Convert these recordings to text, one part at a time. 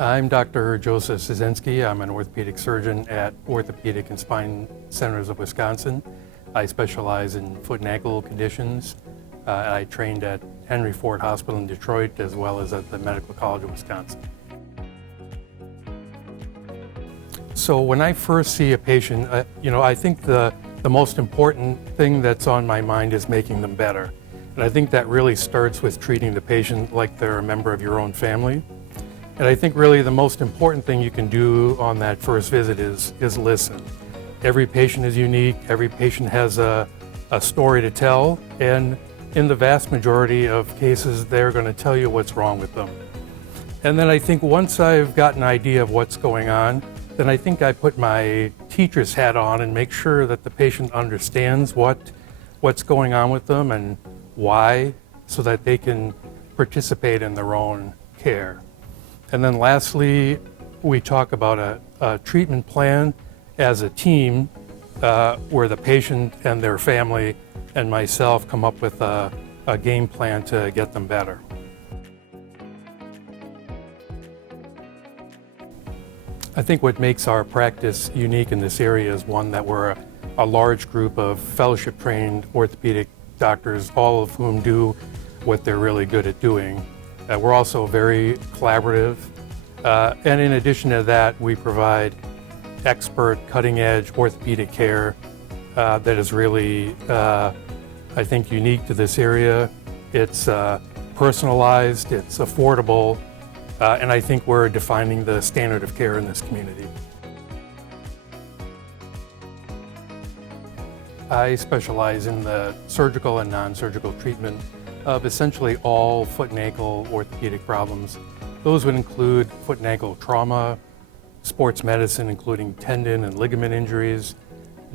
I'm Dr. Joseph Sizensky. I'm an orthopedic surgeon at Orthopedic and Spine Centers of Wisconsin. I specialize in foot and ankle conditions. I trained at Henry Ford Hospital in Detroit as well as at the Medical College of Wisconsin. So when I first see a patient, I think the most important thing that's on my mind is making them better. And I think that really starts with treating the patient like they're a member of your own family. And I think really the most important thing you can do on that first visit is listen. Every patient is unique, every patient has a story to tell, and in the vast majority of cases, they're going to tell you what's wrong with them. And then I think once I've got an idea of what's going on, then I think I put my teacher's hat on and make sure that the patient understands what's going on with them and why, so that they can participate in their own care. And then lastly, we talk about a treatment plan as a team where the patient and their family and myself come up with a game plan to get them better. I think what makes our practice unique in this area is one that we're a large group of fellowship-trained orthopedic doctors, all of whom do what they're really good at doing. We're also very collaborative, and in addition to that, we provide expert, cutting-edge orthopedic care that is really, I think, unique to this area. It's personalized, it's affordable, and I think we're defining the standard of care in this community. I specialize in the surgical and non-surgical treatment of essentially all foot and ankle orthopedic problems. Those would include foot and ankle trauma, sports medicine including tendon and ligament injuries,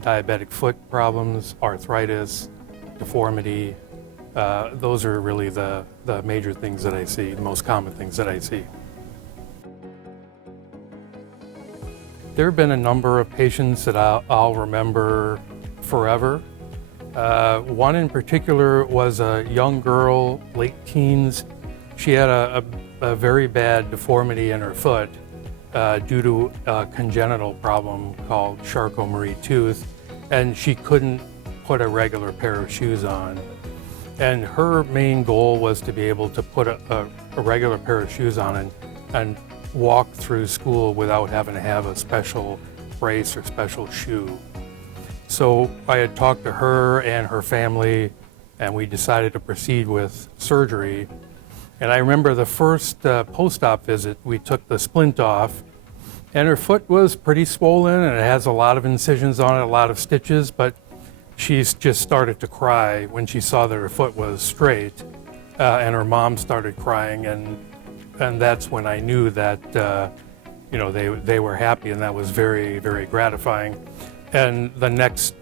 diabetic foot problems, arthritis, deformity. Those are really the major things that I see, the most common things that I see. There have been a number of patients that I'll remember forever. One in particular was a young girl, late teens. She had a very bad deformity in her foot due to a congenital problem called Charcot-Marie tooth, and she couldn't put a regular pair of shoes on. And her main goal was to be able to put a regular pair of shoes on and walk through school without having to have a special brace or special shoe. So I had talked to her and her family, and we decided to proceed with surgery. And I remember the first post-op visit, we took the splint off, and her foot was pretty swollen, and it has a lot of incisions on it, a lot of stitches, but she just started to cry when she saw that her foot was straight, and her mom started crying, and that's when I knew that they were happy, and that was very, very gratifying. And the next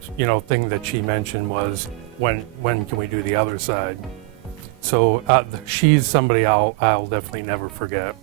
thing that she mentioned was, when can we do the other side? So she's somebody I'll definitely never forget.